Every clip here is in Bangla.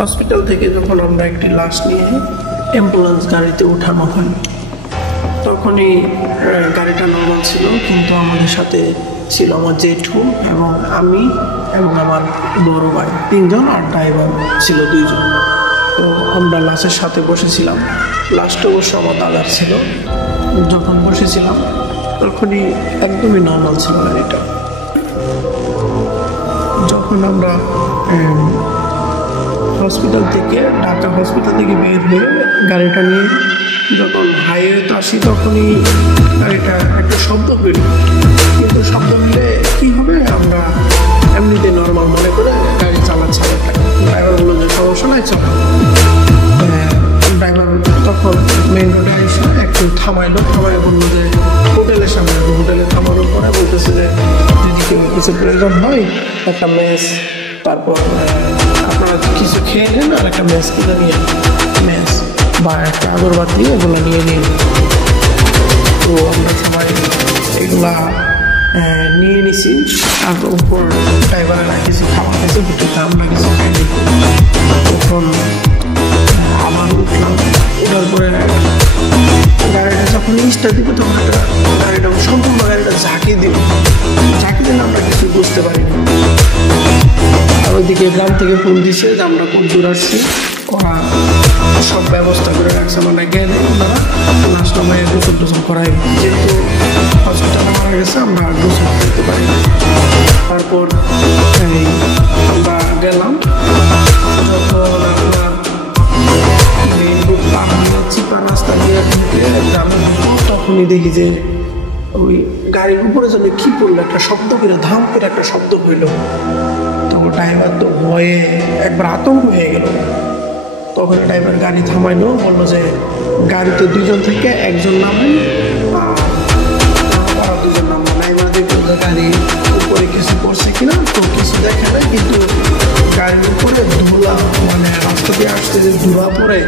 হসপিটাল থেকে যখন আমরা একটি লাশ নিয়ে অ্যাম্বুলেন্স গাড়িতে উঠানো হয়, তখনই গাড়িটা নর্মাল ছিল, কিন্তু আমাদের সাথে ছিল আমার জেঠু এবং আমি এবং আমার বড় ভাই, 3 জন, আর ড্রাইভার ছিল 2 জন। তো আমরা লাশের সাথে বসেছিলাম। লাশটা অবশ্য আমার দাদার ছিল। যখন বসেছিলাম তখনই একদমই নর্মাল ছিল গাড়িটা। যখন আমরা ঢাকা হসপিটাল থেকে বের হয়ে গাড়িটা নিয়ে যখন হাইওয়েতে আসি, তখনই গাড়িটা একটা শব্দ হইল। কিন্তু শব্দ হলে কী হবে, আমরা এমনিতে নর্মাল মনে করে গাড়ি চালাচ্ছি। ড্রাইভার বললো যে সমস্যা নাই, চলো। ড্রাইভার তখন মেইন রোডে এসে একটু থামাইলো, বললো যে হোটেলের সামনে। হোটেলে থামানোর পরে বলতেছে যে যদি কেউ কিছু প্রয়োজন হয় একটা মেস, তারপর আপনারা কিছু খেয়ে নেন, আর একটা মেস কিনে নিয়ে মেস বা একটা আগরবাতি এগুলো নিয়ে নিন। তো আমরা সবাই এগুলা নিয়ে নিছি। আর উপর ড্রাইভারেরা কিছু খাওয়া খেয়েছে, হোটেলটা আমরা কিছু খাইনি। তখন আবার উঠলাম। ওঠার পরে গাড়িটা যখন স্টার্ট দিব, তখন গাড়িটা সম্পূর্ণ গাড়িটা ঝাঁকি দিলে আমরা কিছু বুঝতে পারিনি। আর ওইদিকে গ্রাম থেকে ফোন দিছে যে আমরা কোন দূর আসছি, ওরা সব ব্যবস্থা করে রাখছে। মানে গেলে ওনারা লাস্ট আমায় গোসল করাই, যেহেতু হসপিটালে মারা গেছে, আমরা গোসল করতে পারি। তারপর আমরা গেলাম। যখন আপনার মেইন রোড পার হয়ে চিপার রাস্তা দিয়ে গ্রামে, তখনই দেখি যে ওই গাড়ির উপরে যেন কি পড়লো, একটা শব্দ করে, ধাম করে একটা শব্দ হইল। তখন ড্রাইভার তো ভয়ে একবার আতঙ্ক হয়ে গেল। তখন ড্রাইভার গাড়ি থামাইলো, বললো যে গাড়িতে 2 জন থেকে 1 জন নামেন, আর 2 জন নামলো। ড্রাইভার দেখলো যে গাড়ির উপরে কিছু পড়ছে কিনা, তো কিছু দেখে না, কিন্তু গাড়ির উপরে ধুলা, মানে রাস্তা দিয়ে আসতে যে ধুলা পড়ে,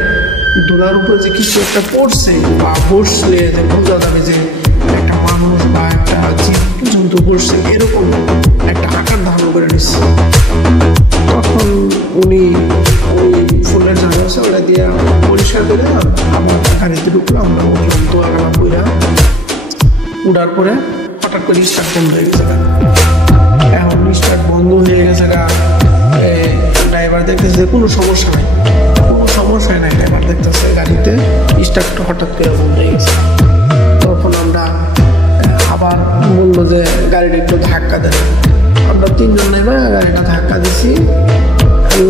ধুলার উপরে যে কিছু একটা পড়ছে বা বসলে যে বোঝা যাবে যে একটা মানুষ বা একটা জীব-জন্তু বসছে, এরকম একটা আকার ধারণ করে নিচ্ছে। তখন উনি ওই ফুলের জায়গা আছে, ওটা দিয়ে পরিষ্কার করে আমার গাড়িতে ঢুকলো। আমরা উঠলাম, দোয়াগালা বইরা উঠার পরে হঠাৎ করে স্টার্ট বন্ধ হয়ে গেছে। এখন স্টার্ট বন্ধ হয়ে গেছে, ড্রাইভার দেখতেছে যে কোনো সমস্যা নাই, ড্রাইভার দেখতেছে গাড়িতে স্টার্টটা হঠাৎ করে বন্ধ হয়ে গেছে। তখন আমরা আবার বললো যে গাড়িটা একটু ধাক্কা দেন। আমরা 3 জন নেবে গাড়িটা ধাক্কা দিছি।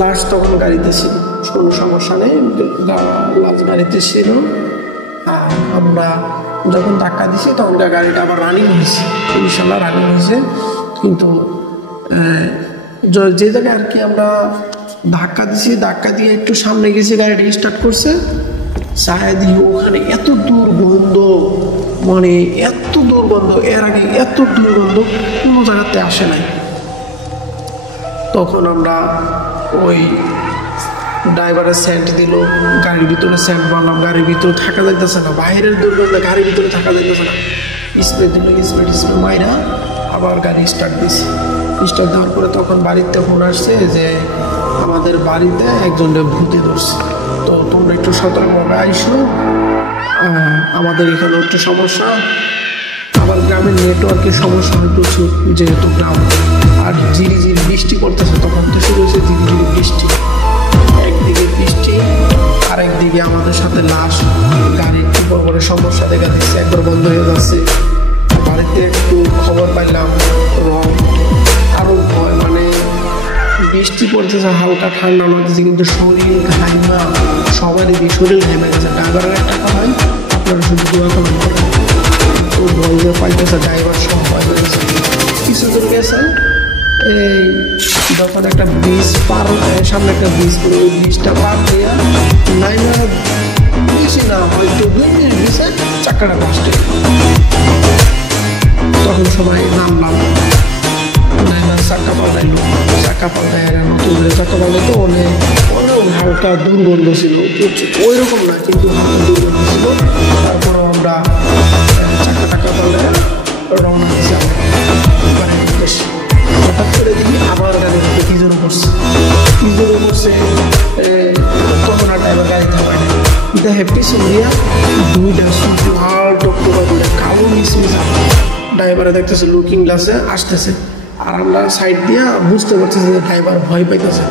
লাশ তখন গাড়িতে ছিল, কোনো সমস্যা নেই, লাশ গাড়িতে ছিল। আমরা যখন ধাক্কা দিছি তখন গাড়িটা আবার রানিং হয়েছে, ইনশাল্লাহ রানিং হয়েছে। কিন্তু যে জায়গায় আর কি আমরা ধাক্কা দিছি, ধাক্কা দিয়ে একটু সামনে গেছি, গাড়িটা স্টার্ট করছে। সাহেদি ওখানে এত দুর্গন্ধ, মানে এত দুর্গন্ধ, এর আগে এত দুর্গন্ধ কোনো জায়গাতে আসে নাই। তখন আমরা ওই ড্রাইভারের সেন্ট দিল, গাড়ির ভিতরে সেন্ট মারলাম, গাড়ির ভিতরে থাকা যাইতেছে না, বাইরের দুর্গন্ধে গাড়ির ভিতরে থাকা যাইতেছে না। স্প্রে দিল, স্প্রে মাইরা আবার গাড়ি স্টার্ট দিছি। স্টার্ট দেওয়ার পরে তখন বাড়িতে ফোন আসছে যে আমাদের বাড়িতে একজনের ভূতে ধরছে, তো তোমরা একটু সতর্কভাবে আইসো, আমাদের এখানে একটু সমস্যা। আবার গ্রামের নেটওয়ার্কের সমস্যা হয় প্রচুর, যেহেতু গ্রাম, আর ঝিরিঝিরি বৃষ্টি করতেছে। তখন তো শুরু হয়েছে ঝিরিঝিরি বৃষ্টি, একদিকে বৃষ্টি আর একদিকে আমাদের সাথে লাশ, গাড়ির উপর করে সমস্যা দেখা দিচ্ছে, একবার বন্ধ হয়ে যাচ্ছে। বাড়িতে একটু খবর পাইলাম, আরও ভয়, মানে বৃষ্টি পড়তেছে, হালকা ঠান্ডা লাগতেছে, কিন্তু শরীর ঘাইমা, সবারই শরীর ঘাইমা গেছে। ড্রাইভারের একটা কথা হয়, আপনারা শুধু দোয়া করেন, তো ভয় যে পাইতেছে, ড্রাইভার সব ভয় পেয়েছে। কিছু দূর গেছে, এই যখন একটা ব্রিজ পার, সামনে একটা ব্রিজ করে, ওই ব্রিজটা পার দিয়ে নাইমা, বেশি না হয়তো 2 মিনিট ব্রিজে চাকাটা কষ্টে। তখন সবাই নামলাম, চাকা পাল্টাইলো, চাকা পাল্টায় নতুন করে চাকা পাল্টাইতো, অনেক হালকা দুর্গন্ধ ছিল, ওই রকম না, কিন্তু হালকা দুর্গন্ধ ছিল। তারপরেও আমরা চাকা পাল্টায় রওনা দিয়েছি আমার উদ্দেশ্যে। হঠাৎ করে দেখি আবার গাড়ির মধ্যে কি জন্য করছে তখন আর ড্রাইভার গাড়ি থামায় না, দেখে পিছন দিয়া দুইটা লাল টকটকা করে কালো মিসমিস ড্রাইভারে দেখতেছে লুকিং গ্লাসে আসতেছে। আর আমরা সাইড দিয়া বুঝতে পারছি যে ড্রাইভার ভয় পাইতেছে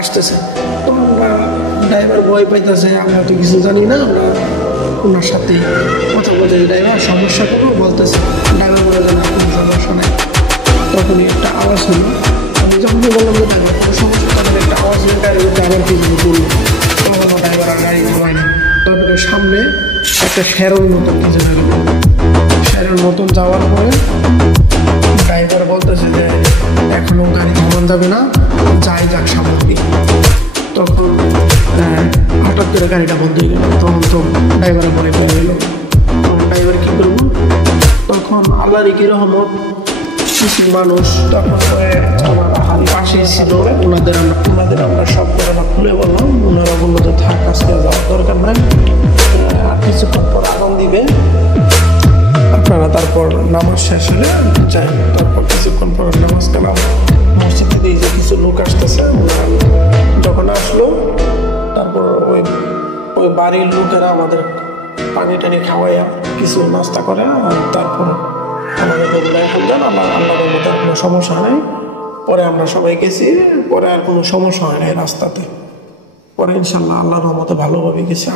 আসতেছে। তো আমরা ড্রাইভার ভয় পাইতেছে, আমরা তো কিছু জানি না, আমরা ওনার সাথে কথা বলতে ড্রাইভার সমস্যা করবো বলতেছে, ড্রাইভার বলে যে না কোনো সমস্যা নেই। তখনই একটা আওয়াজ হলো, আমি যখনই বললাম যে ড্রাইভার কোনো সমস্যা, তখন একটা আওয়াজ হলো গাড়ির মধ্যে আবার কিছু বললো, তখন ড্রাইভার আর গাড়ি ঘুমায় না। তারপরে সামনে একটা শ্যারন মতন কিছু গেল, শ্যারন মতন যাওয়ার পরে ড্রাইভার বলতেছে যে এখনো গাড়ি থামান যাবে না, যাই যাক সামগ্রী। তখন হঠাৎ করে গাড়িটা বন্ধ হয়ে গেল, তখন তো ড্রাইভারে ভয় পেয়ে গেল। তখন ড্রাইভার কী করবো, তখন আল্লাহর কি রহমত কিছু মানুষ তখন আমার পাশেই ছিল, ওনাদের আমরা সব করে খুলে বললাম। ওনারা বললো যে থাক, আজকে যাওয়ার দরকার নাই, আর কিছুক্ষণ পর আগুন দিবে, আপনারা তারপর নামাজ শেষ হলে যাই। তারপর কিছুক্ষণ পর নামাজ কালাম মসজিদে দিয়ে যে কিছু লোক আসতেছে, ওনারা যখন আসলো তারপর ওই বাড়ির লোকেরা আমাদের পানি টানি খাওয়াইয়া কিছু নাস্তা করে, আর তারপর আমাদের এখন যান, আল্লাহর মধ্যে কোনো সমস্যা নেই। পরে আমরা সবাই গেছি, পরে আর কোনো সমস্যা হয় নাই রাস্তাতে, পরে ইনশাল্লাহ আল্লাহর রহমতে ভালোভাবে গেছি।